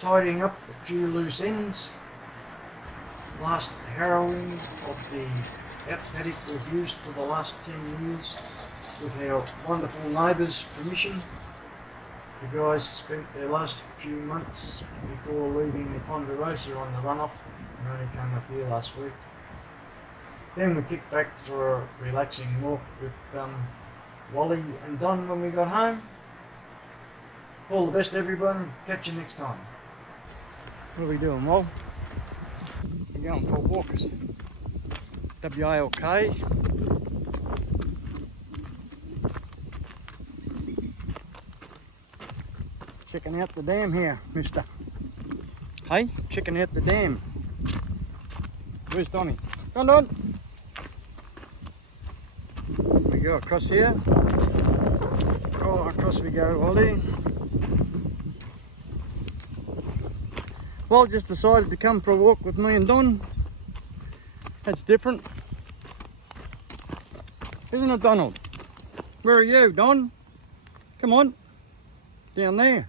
tidying up a few loose ends. Last harrowing of the paddock we've used for the last 10 years with our wonderful neighbours' permission. The guys spent their last few months before leaving the Ponderosa on the runoff and only came up here last week. Then we kicked back for a relaxing walk with Wally and Don when we got home. All the best everyone, catch you next time. What are we doing, Wal? We're going for walkers. W-A-L-K. Checking out the dam here, mister. Hey, checking out the dam. Where's Donny? Come on, we go across here. Oh, across we go, Wally. Well, just decided to come for a walk with me and Don. That's different. Isn't it, Donald? Where are you, Don? Come on. Down there.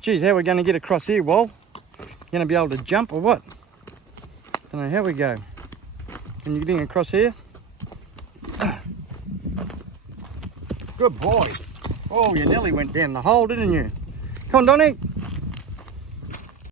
Geez, how are we going to get across here, Wal? Going to be able to jump or what? Don't know how we go. Can you get in across here? Good boy. Oh, you nearly went down the hole, didn't you? Come on, Donny.